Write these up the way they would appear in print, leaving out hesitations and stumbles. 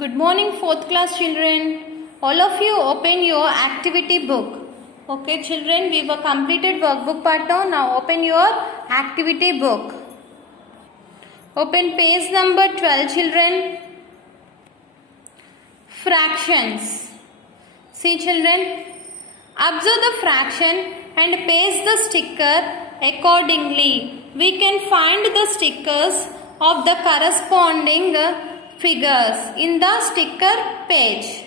Good morning, 4th class children. All of you open your activity book. Okay, children, we have completed workbook part now. Now open your activity book. Open page number 12, children. Fractions. See, children, observe the fraction and paste the sticker accordingly. We can find the stickers of the corresponding figures in the sticker page.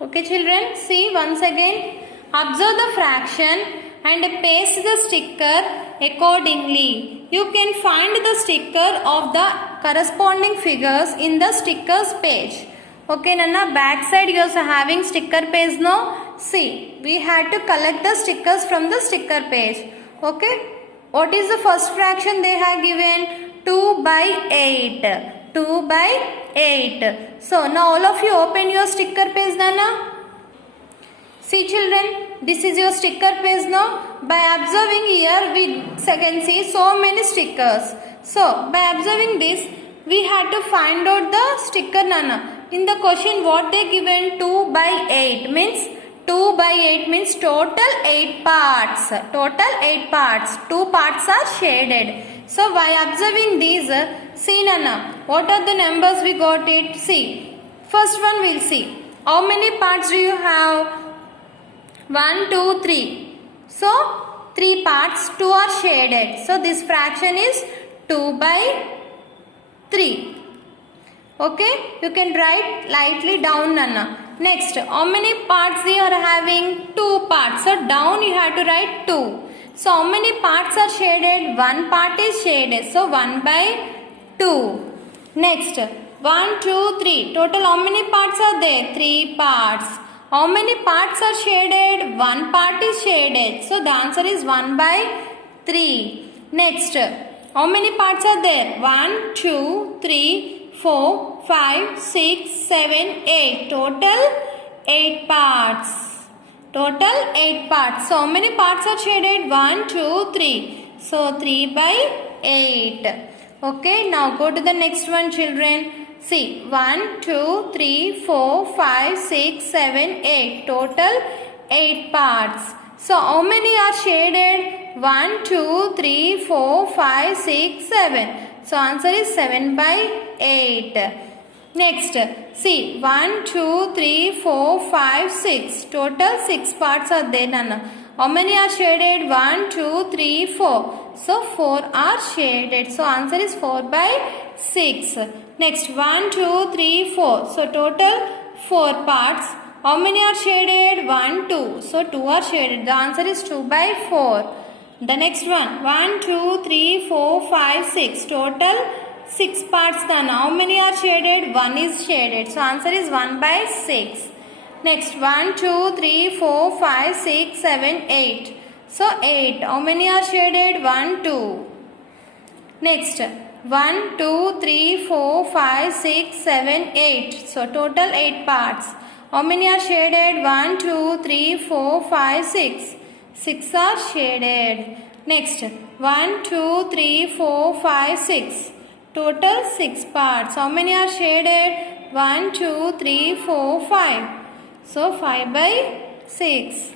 Okay, children, see once again. Observe the fraction and paste the sticker accordingly. You can find the sticker of the corresponding figures in the stickers page. Okay, Nana, back side you are having sticker page now. See, we had to collect the stickers from the sticker page. Okay, what is the first fraction they have given? 2 by 8. 2 by 8. So, now all of you open your sticker page, Nana. See, children, this is your sticker page now. By observing here, we can see so many stickers. So, by observing this, we had to find out the sticker, Nana. In the question, what they given? 2 by 8 means 2 by 8 means total 8 parts. Total 8 parts. 2 parts are shaded. So, by observing these, see, Nana, what are the numbers we got it? See, first one we'll see. How many parts do you have? 1, 2, 3. So, 3 parts, 2 are shaded. So, this fraction is 2 by 3. Okay, you can write lightly down, Nana. Next, how many parts they are having? 2 parts. So, down you have to write 2. So, how many parts are shaded? 1 part is shaded. So, 1 by 2. Next, 1, 2, 3. Total how many parts are there? 3 parts. How many parts are shaded? 1 part is shaded. So, the answer is 1 by 3. Next, how many parts are there? 1, 2, 3, 4, 5, 6, 7, 8. Total 8 parts. Total 8 parts. So, how many parts are shaded? 1, 2, 3. So, 3 by 8. Okay, now go to the next one, children. See, 1, 2, 3, 4, 5, 6, 7, 8. Total 8 parts. So, how many are shaded? 1, 2, 3, 4, 5, 6, 7. So, answer is 7 by 8. Next, see, 1, 2, 3, 4, 5, 6. Total 6 parts are there, Nana. How many are shaded? 1, 2, 3, 4. So, 4 are shaded. So, answer is 4 by 6. Next, 1, 2, 3, 4. So, total 4 parts. How many are shaded? 1, 2. So, 2 are shaded. The answer is 2 by 4. The next one, 1, 2, 3, 4, 5, 6. Total 6 parts done. How many are shaded? 1 is shaded. So, answer is 1 by 6. Next, 1, 2, 3, 4, 5, 6, 7, 8. So, 8. How many are shaded? 1, 2. Next, 1, 2, 3, 4, 5, 6, 7, 8. So, total 8 parts. How many are shaded? 1, 2, 3, 4, 5, 6. 6 are shaded. Next, 1, 2, 3, 4, 5, 6. Total 6 parts. How many are shaded? 1, 2, 3, 4, 5. So, 5 by 6.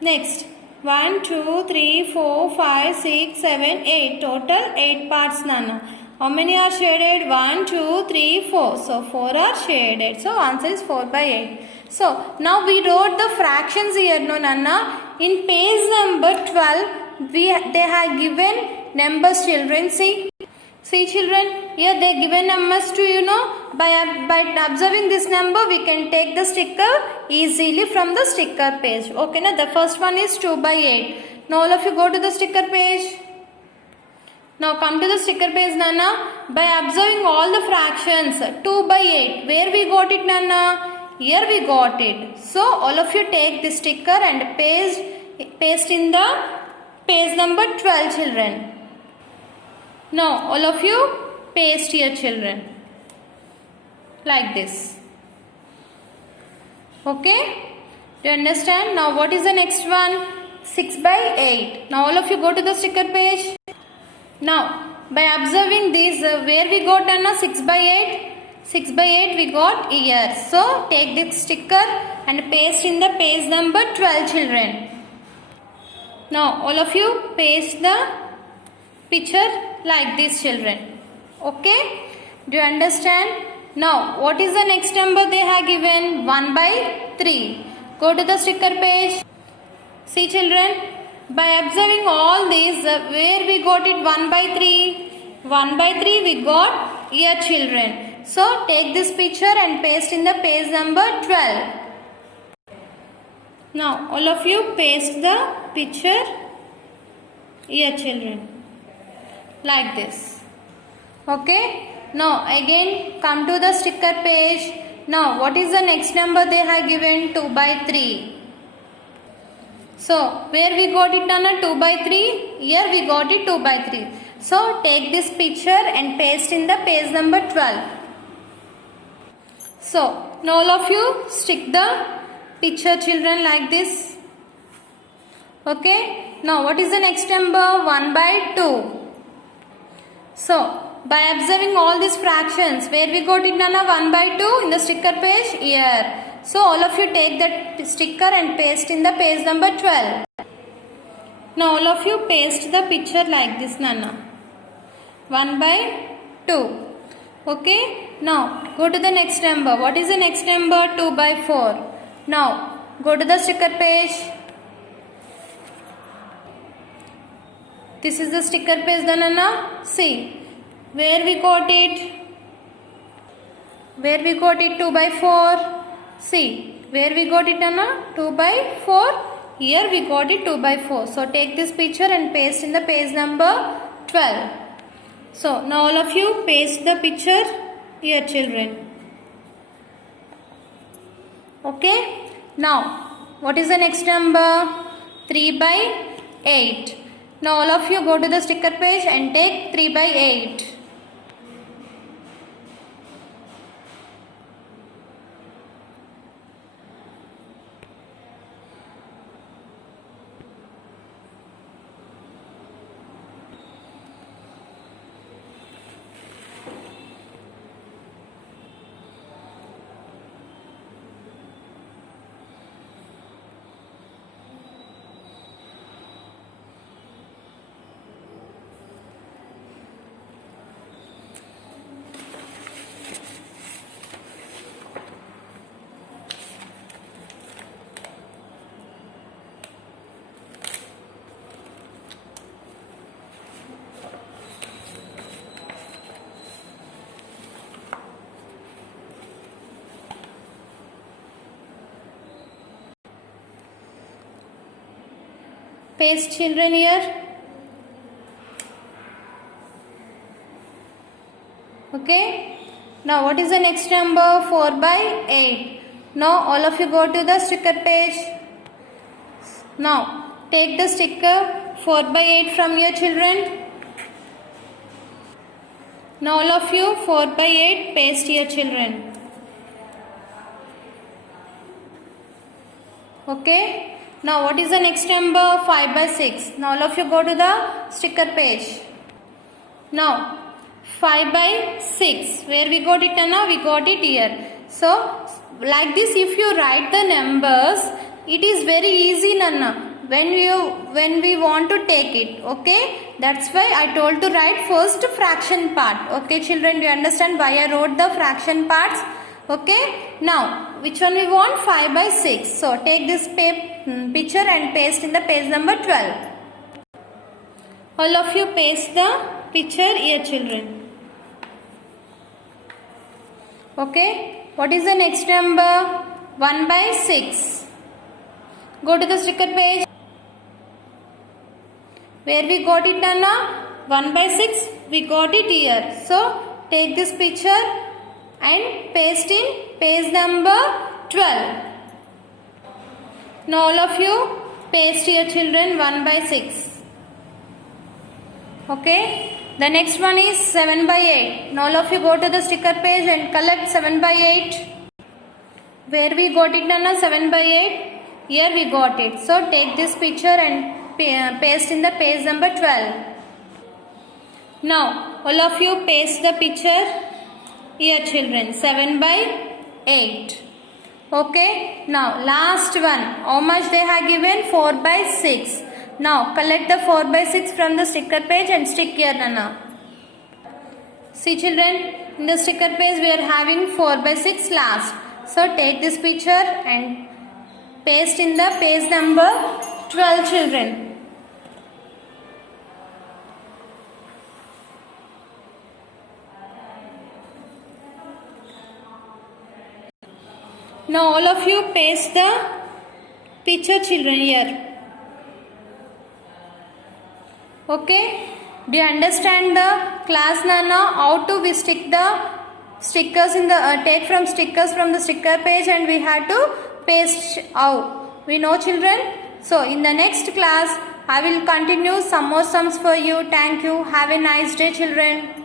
Next, 1, 2, 3, 4, 5, 6, 7, 8. Total 8 parts, Nana. How many are shaded? 1, 2, 3, 4. So, 4 are shaded. So, answer is 4 by 8. So, now we wrote the fractions here, no, Nana. In page number 12, they have given numbers, children. See, children, here they given numbers to you know. By observing this number, we can take the sticker easily from the sticker page. Okay, now the first one is 2 by 8. Now all of you go to the sticker page. Now come to the sticker page, Nana. By observing all the fractions, 2 by 8. Where we got it, Nana? Here we got it. So, all of you take this sticker and paste in the page number 12, children. Now, all of you paste here, children. Like this. Okay? Do you understand? Now, what is the next one? 6 by 8. Now, all of you go to the sticker page. Now, by observing these, where we got Anna 6 by 8? 6 by 8 we got year. So take this sticker and paste in the page number 12, children. Now all of you paste the picture like this, children. Okay? Do you understand? Now what is the next number they have given? 1 by 3. Go to the sticker page. See, children, by observing all these, where we got it 1 by 3? 1 by 3 we got here, children. So take this picture and paste in the page number 12. Now all of you paste the picture here, children, like this. Okay. Now again come to the sticker page. Now what is the next number they have given? 2 by 3. So where we got it, Nana? 2 by 3. Here we got it 2 by 3. So take this picture and paste in the page number 12. So now all of you stick the picture, children, like this. Okay. Now what is the next number? 1 by 2. So by observing all these fractions, where we got it, Nana? 1 by 2 in the sticker page here. So all of you take that sticker and paste in the page number 12. Now all of you paste the picture like this, Nana. 1 by 2. Okay. Now go to the next number. What is the next number? 2 by 4. Now go to the sticker page. This is the sticker page, Nana. See where we got it. Where we got it? 2 by 4. See where we got it, Nana? 2 by 4. Here we got it 2 by 4. So take this picture and paste in the page number 12. So now all of you paste the picture here, children. Okay. Now what is the next number? 3 by 8. Now all of you go to the sticker page and take 3 by 8. Paste, children, here. Okay. Now what is the next number? 4 by 8. Now all of you go to the sticker page. Now take the sticker 4 by 8 from your children. Now all of you 4 by 8 paste here, children. Okay. Now what is the next number? 5 by 6. Now all of you go to the sticker page. Now 5 by 6. Where we got it, Anna? We got it here. So like this, if you write the numbers, it is very easy, Nana, when we want to take it. Okay. That's why I told to write first fraction part. Okay, children, do you understand why I wrote the fraction parts? Okay. Now which one we want? 5 by 6. So take this picture and paste in the page number 12. All of you paste the picture here, children. Okay. What is the next number? 1 by 6. Go to the sticker page. Where we got it, Anna? 1 by 6. We got it here. So take this picture and paste in page number 12. Now all of you paste here, children, 1 by 6. Okay. The next one is 7 by 8. Now all of you go to the sticker page and collect 7 by 8. Where we got it, Nana? 7 by 8. Here we got it. So take this picture and paste in the page number 12. Now all of you paste the picture Here children, 7 by 8. Okay, now last one. How much they have given? 4 by 6. Now collect the 4 by 6 from the sticker page and stick here, Nana. See children, in the sticker page we are having 4 by 6 last. So take this picture and paste in the page number 12 children. Now all of you paste the picture children here. Okay. Do you understand the class Nana? How to we stick the stickers in the take from stickers from the sticker page and we have to paste out. We know children. So in the next class I will continue some more sums for you. Thank you. Have a nice day children.